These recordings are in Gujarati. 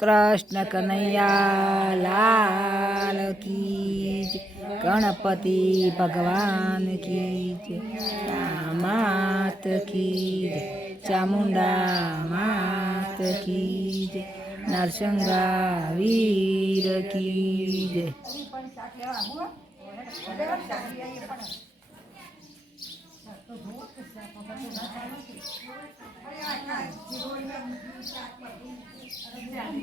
કૃષ્ણ કનૈયા, લાલ કી ગણપતિ ભગવાન કી. માત કી ચામુંડા માત કી. નરસિંગા વીર કી જય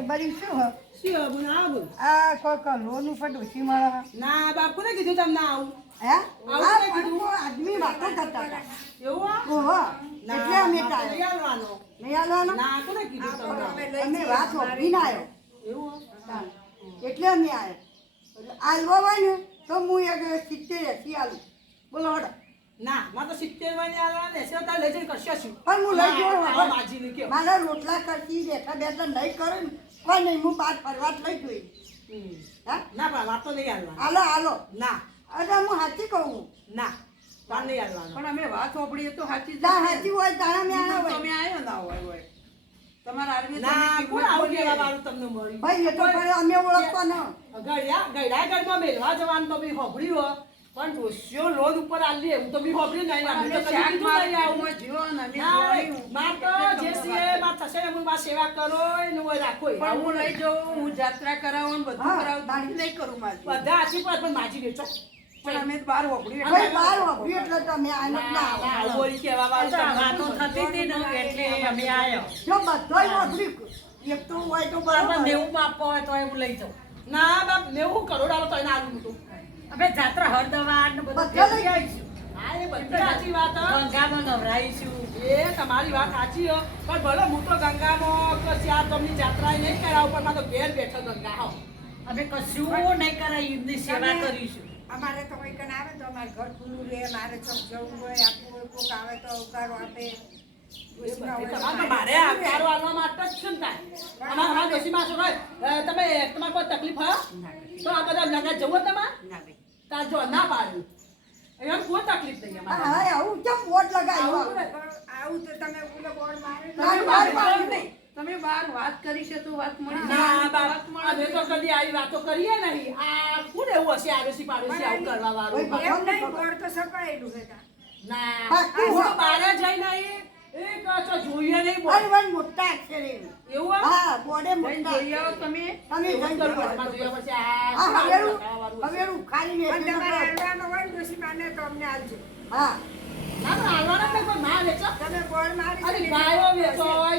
બરી શું હ? શું આવું બુના આવું આ કોઈક લોન ઉપર ડોસી મળે ના બાપુ ને કીધું તમને આવું. હે? આવું કોઈ આદમી વાતો કરતા હતા. એવું? ઓહો એટલે અમે ટાળ્યો. નહીં આલવાનો. નહીં આલવાનો ના કોને કીધું તમને અમે વાત હોભળીને આવ્યો એવું? એટલે અમે આવ્યા આલવા હોય ને તો હું એક સિત્તેર એસી આલું. બોલો હડો. ના મારે તો સિત્તેરમાં નહીં ને એસી તાર લઈ કરશો પણ હું લઈ ના, જઉં માજીને કયો. મારા રોટલા કરતી બેઠા બેઠા નહીં કરે ને કોઈ નહીં હું બહાર ફરવા જ લઈ જોઈ હા? ના પણ વાત તો નહીં આલવાના હાલો હાલો. ના. અરે હું સાચી કહું ના વાત નહીં આલવાનો પણ અમે વાત સાંભળીએ તો સાચી છે. સાચી હોય તારા મેં આવ્યા હોય તમે આયા ના હોય હોય. તમારા આર્મી ના કોણ આવું કિંમત વાળું તમને મળ્યું? ભાઈ એ તો અમે ઓળખતો ન ગળ્યા ગળ્યા ગળમાં મેલવા જવાનું તો બી હોભળ્યું હો. પણ ડોશીઓ લોન ઉપર આલી એવું તો બી હોભળ્યું નહીં અમે તો શાક કીધું આવું. માર્કેટમાં ને ના માર તો જે સીએ માર થશે ને હું માર સેવા કરો ને હું રાખો પણ હું લઈ જાઉં હું જાત્રા કરાવું ને બધું કરાવું તો નહીં કરું માજી બધા આશી પર પણ માજી વેચો પણ અમે બાર વાપર્યું ભાઈ બાર વાપર્યું એટલે તમે આને ના આવો. બોલી કેવા વાળું વાતો થતી હતી ને એટલે અમે આવ્યો જો બધોય વાપર્યું એક તો હોય તો બરાબર. નેવું માં આપવો હોય તો એવું લઈ જાઉં ના બાપ નેવું કરોડ આલો તો એને આલું હતું અમે જાત્રા હરદવાન ને બધું લઈ ફેરવી આવીશું. સાચી વાત ગંગામાં નવરાઈશું. એ તમારી વાત સાચી હો. પણ ભલે હું તો ગંગામાં કે આ તમને જાત્રા નહીં કરાવ પણ મારો ઘેર બેઠો ગંગા હો. અમે કશું નહીં કરાય એમની સેવા તમે- કરીશું. અમારે તો કોઈ કણ આવે તો અમારે ઘર ખુલ્લું રહે મારે ચોક જવું હોય હોય કોક આવે તો આપે. તમારે મારે આ આવવા માટે જ તાર. અમારા અમારા ડોશીમાં શું હોય? અ, તમે તમારે કોઈ તકલીફ હોય? તો આ બધા લગા જવું તમારે. તાર જો ના પાડ્યું એમ કોઈ તકલીફ નહીં અમારે હા, આવું કેમ વોટ લગાવ્યો આવું તો તમે ઓલો બોર્ડ મારે તમે ના, બહાર ના, નહીં. તમે બાર વાત કરી છે તો વાત મળી ના જાય. વાત મળે અમે તો કદી આવી વાતો કરીએ નહીં. આ કોણ એવું હશે આડોશી પાડોશી આવું કરવા વાળું? એમ નહીં બોર્ડ તો સપાયેલું છે કાં. ના. હું બહાર જઈને આવી એ કહો જોઈએ નહીં બોલ અરે મોટા અક્ષરે એવું હા બોડે મોટા જોઈ તમે. તમે એવું જ જઈને કરવું જોઈ પડે. પછી આ હા પણ તમારે હાલવાનું હોય ને તો અમને હા.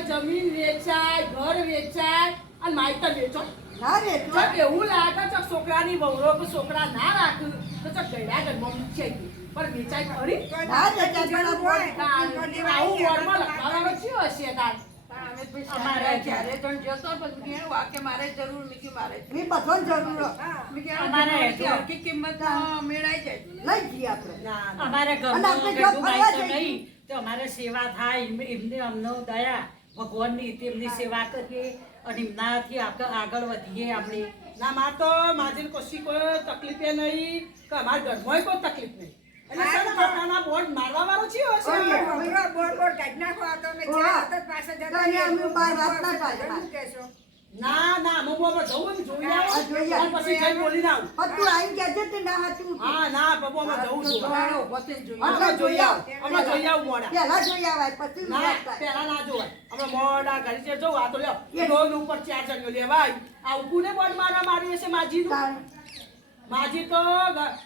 જમીન વેચાય ઘર વેચાય અને માહિતી વેચો. ના એવું લાગે છે છોકરાની વહુરો કે છોકરા ના રાખ્યું તો તો ગયડા ઘરમાં મૂકી પણ વેચાય ખરી? ના આવું. હશે તાર. અમારે અમારે જ્યારે પણ જતો પછી કે વાકે મારે જરૂર. મેં મારે એ બધો જરૂર. હા. મેં અમારે અમારે કિંમત મેળાઈ જાય લઈ જઈએ આપણે. ના ના. અમારે અને ઘરમાં આપણે જો ગંદુ ફરવા માઈ તો જઈએ. નહીં તો અમારે સેવા થાય એમને અમને દયા ભગવાનની તેમની સેવા કરીએ અને એમનાથી આગળ આગળ વધીએ આપણે. ના માં તો માજી કશી કોઈ તકલીફે નહીં કે અમારા ઘરમાં કોઈ તકલીફ નહીં. એટલે છે બોર્ડ મારવા વાળો ચિયો હશે બોર્ડ બોર્ડ બોર્ડ બોર્ડ કાઢી નાખો આ તો અમે જ્યાં હતા પાછા જતા તો અમે રહીએ. વાત ના પાડતા. ઘરનું કહેશો. ના ના મમ્મા જવું ને જોઈ આવો. પછી જઈ બોલીને આવું. પણ તું આવીને કહેજે તે ના હાચું હા ના બબુમાં જવું છું. જોવાળો ઊભો થઈને જોઈએ. અમે જોઈ આવું. અમે જોઈ આવું મોડા. પહેલા જોઈ આવાય પછી ના વાત પેલા ના જોવાય. અમે મોડા ઘરે છે જવું આ તો લ્યો. લોન ઉપર ચાર જણો લેવાય આ બોર્ડ મારવા મારી હશે માજી તાર- માજી તો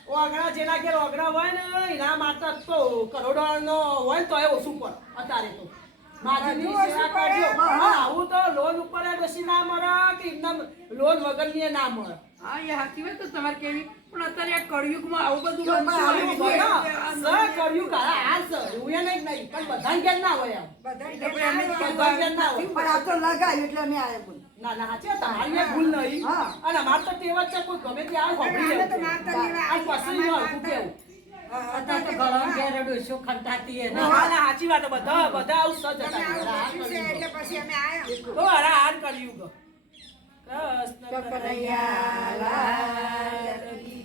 ઓગણા જેના ઘેર ઓગણા હોય ને એના માટે તો કરોડો નો હોય ને તો એ ઓછું પડે અત્યારે તો. આવું તો લોન ઉપર એ ડોશી ના મળે કે લોન વગરની એ ના મળે. હા એ હાથી હોય તો તમારે કેવી પણ અત્યારે આ કળિયુગમાં આવું બધું જો બનતું હોય આવું છે. સર કર્યું કાળા સર એવું એ નહીં નહીં પણ બધાને ઘેર ના હોય આમ પણ આ તો લગાય એટલે અમે આવ્યા બોલ. ના ના સાચી વાત, તમારી ભૂલ નહીં. અને અમાર તો ટેવ જ છે કોઈ ગમે તે આવે. આ કેવું. સાચી વાત બધા બધા આવું સજ હતા આવું પૂછ્યું છે એટલે પછી અમે આયા. તો હરા કર્યું લાલ